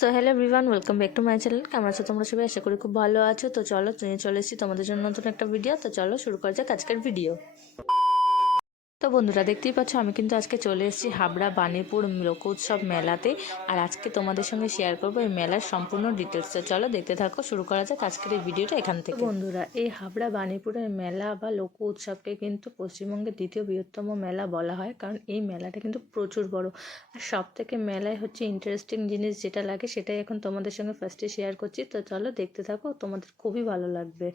So hello everyone, welcome back to my channel. কেমন আছো তোমরা সবাই? আশা করি খুব ভালো আছো। তো চলো চলে এসেছি তোমাদের জন্য নতুন একটা ভিডিও। তো চলো শুরু করা যাক আজকের ভিডিও। তো বন্ধুরা, দেখতেই পাচ্ছ আমি কিন্তু আজকে চলে এসেছি হাবড়া বাণীপুর লোকোৎসব মেলাতে। আর আজকে তোমাদের সঙ্গে শেয়ার করবো এই মেলার সম্পূর্ণ ডিটেলস। তো চলো দেখতে থাকো, শুরু করা যাক আজকের এই ভিডিওটা এখান থেকে। বন্ধুরা, এই হাবড়া বাণীপুরের মেলা বা লোক উৎসবকে কিন্তু পশ্চিমবঙ্গের দ্বিতীয় বৃহত্তম মেলা বলা হয়, কারণ এই মেলাটা কিন্তু প্রচুর বড়। আর সব থেকে মেলায় হচ্ছে ইন্টারেস্টিং জিনিস যেটা লাগে সেটাই এখন তোমাদের সঙ্গে ফার্স্টে শেয়ার করছি। তো চলো দেখতে থাকো, তোমাদের খুবই ভালো লাগবে।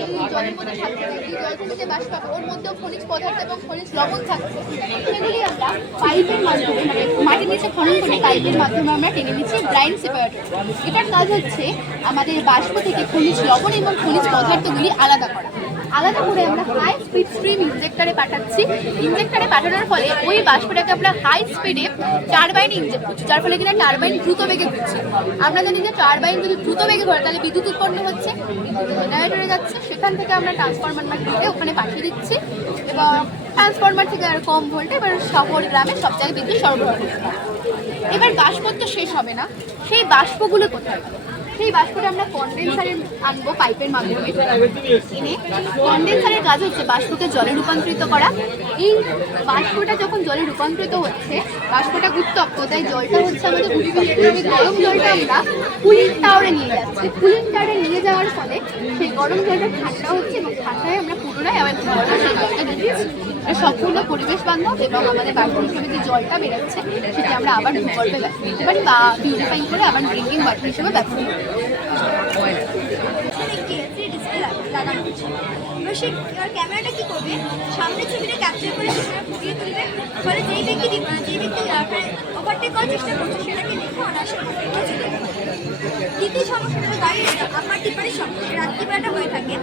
এই জলের মধ্যে থাকছে না, এই জল থেকে যে বাষ্প ওর মধ্যেও খনিজ পদার্থ এবং খনিজ লবণ থাকছে, সেগুলি আমরা পাইপের মাধ্যমে মানে মাটির নিচে খনন করে পাইপের মাধ্যমে আমরা টেনে নিচ্ছি ব্রাইন সেপারেটর। এটার কাজ হচ্ছে আমাদের বাষ্প থেকে খনিজ লবণ এবং খনিজ পদার্থগুলি আলাদা করা। আলাদা করে আমরা হাই স্পিড স্ট্রিম ইনজেক্টরে পাঠাচ্ছি। ইনজেক্টরে পাঠানোর ফলে ওই বাষ্পটাকে আমরা হাই স্পিডে টারবাইনে ইনজেক্ট করছি, যার ফলে কিনা টারবাইন দ্রুত বেগে ঘুরছে। আমরা জানি যে টারবাইন যদি দ্রুত বেগে ঘোরে তাহলে বিদ্যুৎ উৎপন্ন হচ্ছে, জেনারেটরে যাচ্ছে, সেখান থেকে আমরা ট্রান্সফরমার মাধ্যমে ওখানে পাঠিয়ে দিচ্ছি এবং ট্রান্সফরমার থেকে আর কম ভোল্টে এবার শহর গ্রামে সব জায়গায় বিদ্যুৎ সরবরাহ করতে হবে। এবার বাষ্প তো শেষ হবে না, সেই বাষ্পগুলো কোথায়? সেই বাষ্পটা আমরা কনডেন্সারে আনবো পাইপের মাধ্যমে এনে। কনডেন্সারের কাজ হচ্ছে বাষ্পকে জলে রূপান্তরিত করা। এই বাষ্পটা যখন জলে রূপান্তরিত হচ্ছে, বাষ্পটা উত্তপ্ত, তাই জলটা হচ্ছে আমাদের উত্তপ্ত। এই গরম জলটা আমরা কুলিং টাওয়ারে নিয়ে যাচ্ছি। কুলিং টাওয়ারে নিয়ে যাওয়ার ফলে সেই গরম জলটা ঠান্ডা হচ্ছে এবং ঠান্ডায় আমরা পুনরায় আবার সেই জলটা দিচ্ছি। এটা সম্পূর্ণ পরিবেশ বান্ধব এবং আমাদের বাথরুম হিসেবে যে জলটা বেরোচ্ছে সেটা আমরা আবার ভূগর্ভে ব্যবহার করতে পারি বা পিউরিফাইং করে আবার ড্রিঙ্কিং ওয়াটার হিসেবে ব্যবহার করতে পারি। সে ক্যামেরাটা কি করবে, সামনের ছবিটা ক্যাপচার করে সেটা ফুটিয়ে তুলবে। ফলে যেই ব্যক্তি ওভারটেক করার চেষ্টা করছে সেটাকে দেখে অনায়াসে চলে যাবে। দ্বিতীয় সমস্যাটা হলো গাড়ির আপার টিপারের সমস্যা। রাত টিপারটা হয়ে থাকে,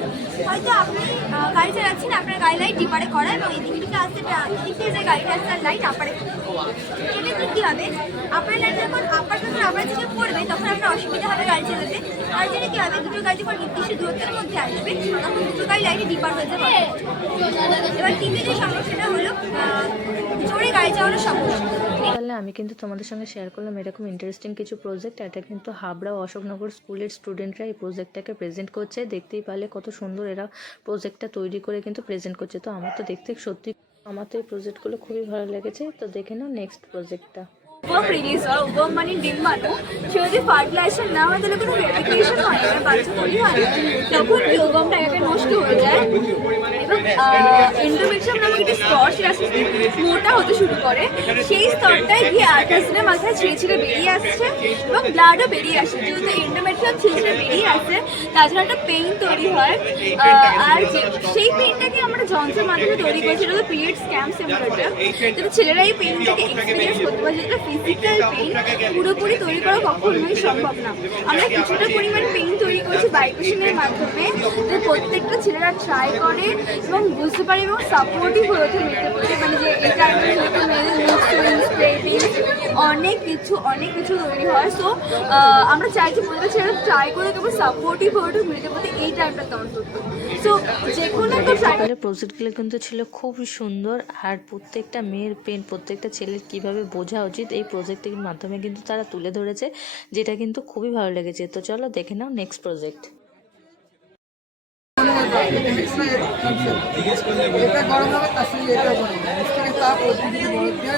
হয়তো আপনি গাড়ি চালাচ্ছেন, আপনার গাড়ি লাইট টিপারে করা এবং এদিক থেকে আসতে এদিক থেকে যে গাড়িটা আসছে তার লাইট আপারে। এক্ষেত্রে কী হবে, আপনার লাইট যখন আপার যখন আপার দিকে পড়বে তখন আপনার অসুবিধা হবে গাড়ি চালাতে। তার জন্য কী হবে, দুটো গাড়ি যখন নির্দিষ্ট দূরত্বের মধ্যে আসবে তখন দুটো গাড়ি লাইটে ডিপার হয়ে যাবে। এবার তৃতীয় যে সমস্যাটা হলো জোরে গাড়ি চালানোর সমস্যা। তাহলে আমি কিন্তু তোমাদের সঙ্গে শেয়ার করলাম এরকম ইন্টারেস্টিং কিছু প্রজেক্ট। এটা কিন্তু হাবড়া ও অশোকনগর স্কুলের স্টুডেন্টরা এই প্রজেক্টটাকে প্রেজেন্ট করছে। দেখতেই পারলে কত সুন্দর এরা প্রজেক্টটা তৈরি করে কিন্তু প্রেজেন্ট করছে। তো আমার তো দেখতে সত্যি, আমার তো এই প্রজেক্টগুলো খুবই ভালো লেগেছে। তো দেখে নাও নেক্সট প্রজেক্টটা। ওভাম রিলিজ হয়, ওভাম মানে ডিম্বাণু। সে যদি ফার্টিলাইজেশন না হয় তাহলে কোনো ভেরিফিকেশন হয় না, বাচ্চা তৈরি হয় না, তখন কি ওভামটা একে নষ্ট হয়ে যায় এবং এন্ডোমেট্রিয়াম নামক একটি স্তর সে আস্তে আস্তে মোটা হতে শুরু করে। সেই স্তরটায় গিয়ে 28 দিনের মাথায় ছিঁড়ে ছিঁড়ে বেরিয়ে আসছে এবং ব্লাডও বেরিয়ে আসে। যেহেতু এন্ডোমেট্রিয়াম ছিঁড়ে ছিঁড়ে বেরিয়ে আসে তাছাড়া একটা পেইন তৈরি হয়। আর সেই পেইনটাকে আমরা যন্ত্রের মাধ্যমে তৈরি করেছি, এটা হলো পিরিয়ড স্ক্যাম সিমুলেটর, যাতে ছেলেরা এই পেইনটাকে এক্সপিরিয়েন্স করতে পারে। যেটা ফিজিক্যাল পেইন পুরোপুরি তৈরি করা কখনোই সম্ভব না। আমরা কিছুটা পরিমাণ পেইন তৈরি করেছি ভাইব্রেশনের মাধ্যমে, যে প্রত্যেকটা ছেলেরা ট্রাই করে এবং বুঝতে পারে এবং সাপোর্টিভ হয়ে ওঠে মেয়েদের প্রতি। মানে যে এটা মেয়েদের অনেক কিছু তৈরি হয়। সো আমরা চাইছি প্রত্যেকটা ছেলেরা ট্রাই করে কেবল সাপোর্টিভ হয়ে ওঠে মেয়েদের প্রতি এই টাইমটা অন্তত। সো যে কোনো একটা প্রজেক্টগুলো কিন্তু ছিল খুবই সুন্দর। আর প্রত্যেকটা মেয়ের পেন প্রত্যেকটা ছেলের কিভাবে বোঝা উচিত এই প্রজেক্টের মাধ্যমে কিন্তু তারা তুলে ধরেছে, যেটা কিন্তু খুবই ভালো লেগেছে। তো চলো দেখে নাও নেক্সট প্রজেক্ট। এটা গরম হবে তার সঙ্গে এটা গরম হবে, নিচ থেকে তাপ ওই দিকে বরফ দেওয়া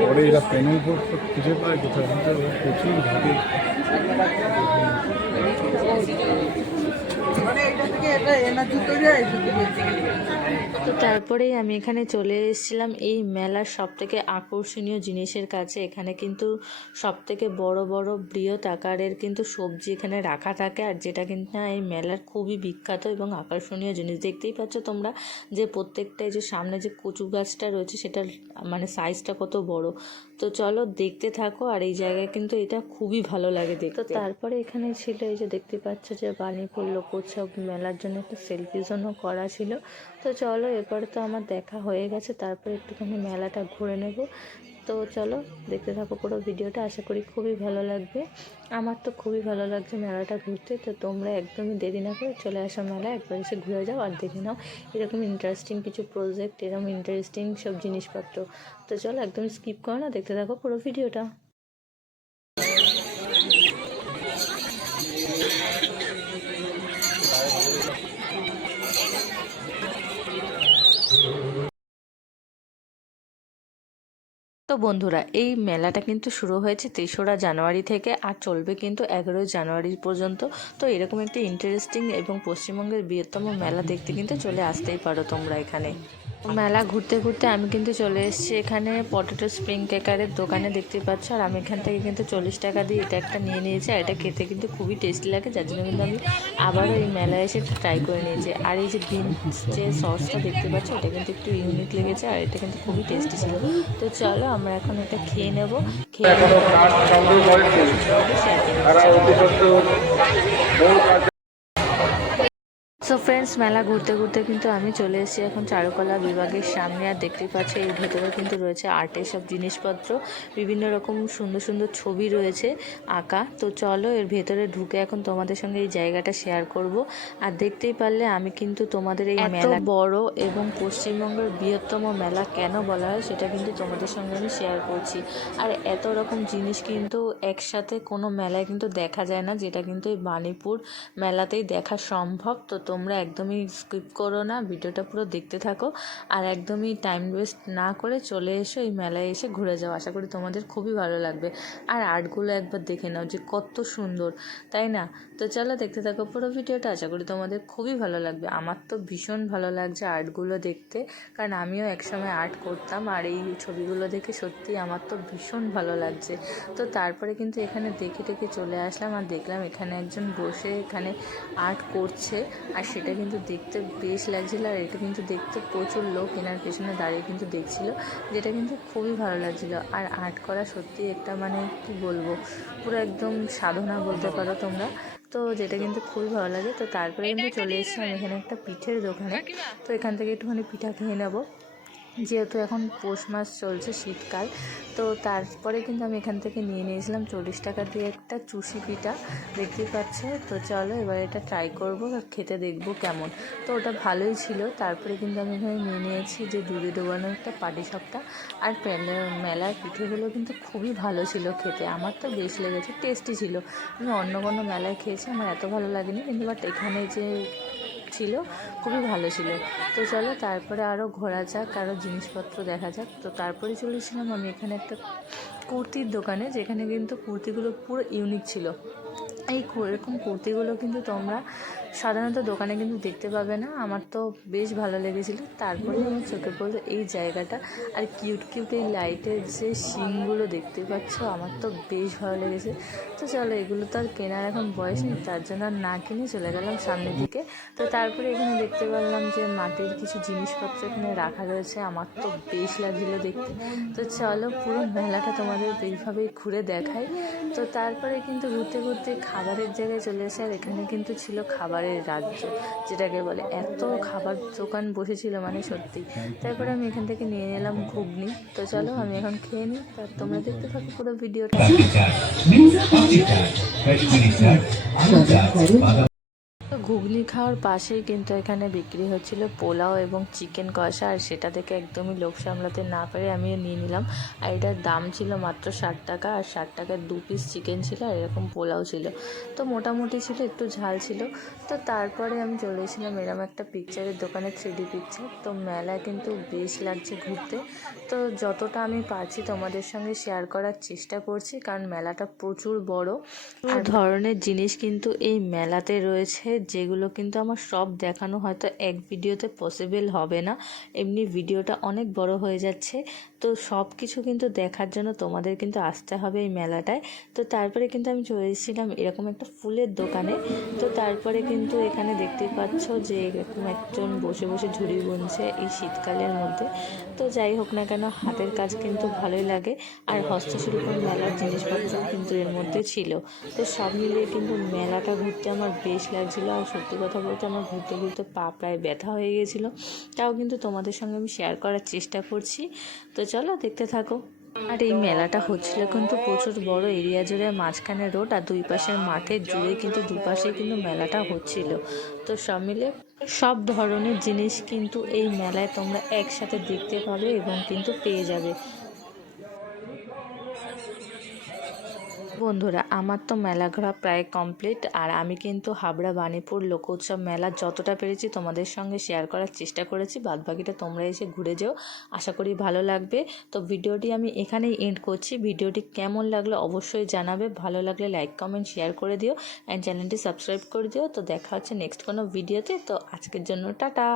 পরে এরা প্যানেল বোর্ড খুঁজে পায় কোথায়, প্রচুর ঘাটে। মানে এটা থেকে এটা এনার্জি তৈরি হয়। তো তারপরেই আমি এখানে চলে এসেছিলাম এই মেলার সবথেকে আকর্ষণীয় জিনিসের কাছে। এখানে কিন্তু সবথেকে বড় বড় বৃহৎ আকারের কিন্তু সবজি এখানে রাখা থাকে, আর যেটা কিন্তু এই মেলার খুবই বিখ্যাত এবং আকর্ষণীয় জিনিস। দেখতেই পাচ্ছ তোমরা যে প্রত্যেকটাই যে সামনে যে কচু গাছটা রয়েছে সেটার মানে সাইজটা কত বড়। তো চলো দেখতে থাকো। আর এই জায়গায় কিন্তু এটা খুবই ভালো লাগে দেখতে। তো তারপরে এখানে ছিল এই যে দেখতে পাচ্ছ যে বাণীপুর লোকোৎসব মেলার জন্য একটা সেলফি জোনও করা ছিল। তো চলো এরপরে তো আমার দেখা হয়ে গেছে, তারপরে একটুখানি মেলাটা ঘুরে নেব। তো চলো দেখতে থাকো পুরো ভিডিওটা, আশা করি খুবই ভালো লাগবে। আমার তো খুবই ভালো লাগছে মেলাটা ঘুরতে। তো তোমরা একদমই দেরি না করে চলে আসো মেলা, একবার এসে ঘুরে যাও আর দেখে নাও এরকম ইন্টারেস্টিং কিছু প্রজেক্ট, এরকম ইন্টারেস্টিং সব জিনিসপত্র। তো চলো একদম স্কিপ করো না, দেখতে থাকো পুরো ভিডিওটা। তো বন্ধুরা, এই মেলাটা কিন্তু শুরু হয়েছে 3রা জানুয়ারি থেকে আর চলবে কিন্তু 11ই জানুয়ারি পর্যন্ত। তো এরকম একটি ইন্টারেস্টিং এবং পশ্চিমবঙ্গের বৃহত্তম মেলা দেখতে কিন্তু চলে আসতেই পারো তোমরা এখানে। মেলা ঘুরতে ঘুরতে আমি কিন্তু চলে এসেছি এখানে পটেটো স্প্রিং কেকারের দোকানে, দেখতে পাচ্ছ। আর আমি এখান থেকে কিন্তু 40 টাকা দিয়ে এটা একটা নিয়ে নিয়েছি। আর এটা খেতে কিন্তু খুবই টেস্টি লাগে, যার জন্য কিন্তু আমি আবারও এই মেলায় এসে ট্রাই করে নিয়েছি। আর এই যে বিনস যে সসটা দেখতে পাচ্ছ, এটা কিন্তু একটু ইউনিক লেগেছে আর এটা কিন্তু খুবই টেস্টি ছিল। তো চলো আমরা এখন এটা খেয়ে নেব। খেয়ে সো ফ্রেন্ডস, মেলা ঘুরতে ঘুরতে কিন্তু আমি চলে এসেছি এখন চারুকলা বিভাগের সামনে। আর দেখতেই পাচ্ছি এর ভেতরে কিন্তু রয়েছে আর্টের সব জিনিসপত্র, বিভিন্ন রকম সুন্দর সুন্দর ছবি রয়েছে আঁকা। তো চলো এর ভেতরে ঢুকে এখন তোমাদের সঙ্গে এই জায়গাটা শেয়ার করব। আর দেখতেই পারলে আমি কিন্তু তোমাদের এই মেলা বড় এবং পশ্চিমবঙ্গের বৃহত্তম মেলা কেন বলা হয় সেটা কিন্তু তোমাদের সঙ্গে আমি শেয়ার করছি। আর এত রকম জিনিস কিন্তু একসাথে কোনো মেলায় কিন্তু দেখা যায় না, যেটা কিন্তু এই বাণীপুর মেলাতেই দেখা সম্ভব। তো তোমরা একদমই স্কিপ করো না, ভিডিওটা পুরো দেখতে থাকো আর একদমই টাইম ওয়েস্ট না করে চলে এসো এই মেলায় এসে ঘুরে যাও। আশা করি তোমাদের খুবই ভালো লাগবে। আর আর্টগুলো একবার দেখে নাও যে কত সুন্দর, তাই না? তো চলো দেখতে থাকো পুরো ভিডিওটা, আশা করি তোমাদের খুবই ভালো লাগবে। আমার তো ভীষণ ভালো লাগছে আর্টগুলো দেখতে, কারণ আমিও একসময় আর্ট করতাম। আর এই ছবিগুলো দেখে সত্যি আমার তো ভীষণ ভালো লাগছে। তো তারপরে কিন্তু এখানে দেখে টেকে চলে আসলাম আর দেখলাম এখানে একজন বসে এখানে আর্ট করছে। আর সেটা কিন্তু দেখতে বেশ লাগছিল। আর এটা কিন্তু দেখতে প্রচুর লোক এনার পেছনে দাঁড়িয়ে কিন্তু দেখছিল, যেটা কিন্তু খুবই ভালো লাগছিল। আর আর্ট করা সত্যি একটা মানে কি বলবো, পুরো একদম সাধনা বলতে পারো তোমরা। তো যেটা কিন্তু খুবই ভালো লাগে। তো তারপরে কিন্তু চলে এসেছি আমি এখানে একটা পিঠের দোকানে। তো এখান থেকে একটুখানি পিঠা খেয়ে নেবো, যেহেতু এখন পৌষ মাস চলছে, শীতকাল। তো তারপরে কিন্তু আমি এখান থেকে নিয়ে নিয়েছিলাম 40 টাকা দিয়ে একটা চুষি পিঠা, দেখতেই পাচ্ছে। তো চলো এবার এটা ট্রাই করবো আর খেতে দেখবো কেমন। তো ওটা ভালোই ছিল। তারপরে কিন্তু আমি এখানে নিয়ে নিয়েছি যে দুধে ডোবানো একটা পাটিসাপটা। আর মেলার পিঠেগুলো কিন্তু খুবই ভালো ছিল খেতে, আমার তো বেশ লেগেছে, টেস্টি ছিল। আমি অন্য কোনো মেলায় খেয়েছি, আমার এত ভালো লাগেনি, কিন্তু বাট এখানে যে ছিল খুবই ভালো ছিল। তো চলো তারপরে আরও ঘোরা যাক, আরও জিনিসপত্র দেখা যাক। তো তারপরে চলেছিলাম আমি এখানে একটা কুর্তির দোকানে, যেখানে কিন্তু কুর্তিগুলো পুরো ইউনিক ছিল। এই এরকম কুর্তিগুলো কিন্তু তোমরা সাধারণত দোকানে কিন্তু দেখতে পাবে না। আমার তো বেশ ভালো লেগেছিলো। তারপরে আমার চোখে পড়লো এই জায়গাটা, আর কিউট কিউট এই লাইটের যে সিনগুলো দেখতে পাচ্ছ, আমার তো বেশ ভালো লেগেছে। তো চলো এগুলো তো আর কেনার এখন বয়স নেই, তার জন্য আর না কিনে চলে গেলাম সামনের দিকে। তো তারপরে এখানে দেখতে পারলাম যে মাটির কিছু জিনিসপত্র এখানে রাখা রয়েছে, আমার তো বেশ লাগছিলো দেখতে। তো চলো পুরো মেলাটা তোমাদের এইভাবেই ঘুরে দেখাই। তো তারপরে কিন্তু ঘুরতে ঘুরতে খাবারের জায়গায় চলে এসে, আর এখানে কিন্তু ছিল খাবারের রাজ্য যেটাকে বলে, এত খাবার দোকান বসেছিল মানে সত্যি। তারপরে আমি এখান থেকে নিয়ে নিলাম ঘুগনি। তো চলো আমি এখন খেয়ে নিই, তার তোমরা দেখতে থাকো পুরো ভিডিওটা। তো ঘুগনি খাওয়ার পাশেই কিন্তু এখানে বিক্রি হচ্ছিল পোলাও এবং চিকেন কষা। আর সেটা থেকে একদমই লোভ সামলাতে না পেরে আমিও নিয়ে নিলাম। আর এটার দাম ছিল মাত্র 60 টাকা, আর 60 টাকার 2 পিস চিকেন ছিল আর এরকম পোলাও ছিল। তো মোটামুটি ছিল, একটু ঝাল ছিল। তো তারপরে আমি চলে এসেছিলাম এরকম একটা পিকচারের দোকানে, 3D পিকচার। তো মেলায় কিন্তু বেশ লাগছে ঘুরতে। তো যতটা আমি পারছি তোমাদের সঙ্গে শেয়ার করার চেষ্টা করছি, কারণ মেলাটা প্রচুর বড় আর ধরনের জিনিস কিন্তু এই মেলাতে রয়েছে, যেগুলো কিন্তু আমার সব দেখানো হয়তো এক ভিডিওতে পসিবল হবে না, এমনি ভিডিওটা অনেক বড় হয়ে যাচ্ছে। তো সব কিছু কিন্তু দেখার জন্য তোমাদের কিন্তু আসতে হবে এই মেলাটায়। তো তারপরে কিন্তু আমি চলে এসেছিলাম এরকম একটা ফুলের দোকানে। তো তারপরে কিন্তু এখানে দেখতেই পাচ্ছ যে এরকম একজন বসে বসে ঝুড়ি বুনছে এই শীতকালের মধ্যে। তো যাই হোক না কেন, হাতের কাজ কিন্তু ভালোই লাগে। আর হস্তশিল্পের মেলার জিনিসপত্র কিন্তু এর মধ্যে ছিল। তো সব মিলিয়ে কিন্তু মেলাটা ঘুরতে আমার বেশ লাগছিলো। আর সত্যি কথা বলতে আমার ঘুরতে ঘুরতে পা প্রায় ব্যথা হয়ে গেছিলো, তাও কিন্তু তোমাদের সঙ্গে আমি শেয়ার করার চেষ্টা করছি। তো চলো দেখতে থাকো। আর এই মেলাটা হচ্ছিল কিন্তু প্রচুর বড় এরিয়া জুড়ে, মাঝখানে রোড আর দুই পাশের মাঠের জুড়ে কিন্তু দুপাশে কিন্তু মেলাটা হচ্ছিল। তো সব মিলে সব ধরনের জিনিস কিন্তু এই মেলায় তোমরা একসাথে দেখতে পাবে এবং কিন্তু পেয়ে যাবে। বন্ধুরা, আমার তো মেলা ঘোরা প্রায় কমপ্লিট, আর আমি কিন্তু হাবড়া বাণীপুর লোকোৎসব মেলা যতটা পেরেছি তোমাদের সঙ্গে শেয়ার করার চেষ্টা করেছি। বাদবাকিটা তোমরা এসে ঘুরে যেও, আশা করি ভালো লাগবে। তো ভিডিওটি আমি এখানেই এন্ড করছি। ভিডিওটি কেমন লাগলো অবশ্যই জানাবে, ভালো লাগলে লাইক কমেন্ট শেয়ার করে দিও অ্যান্ড চ্যানেলটি সাবস্ক্রাইব করে দিও। তো দেখা হচ্ছে নেক্সট কোনো ভিডিওতে। তো আজকের জন্য টাটা।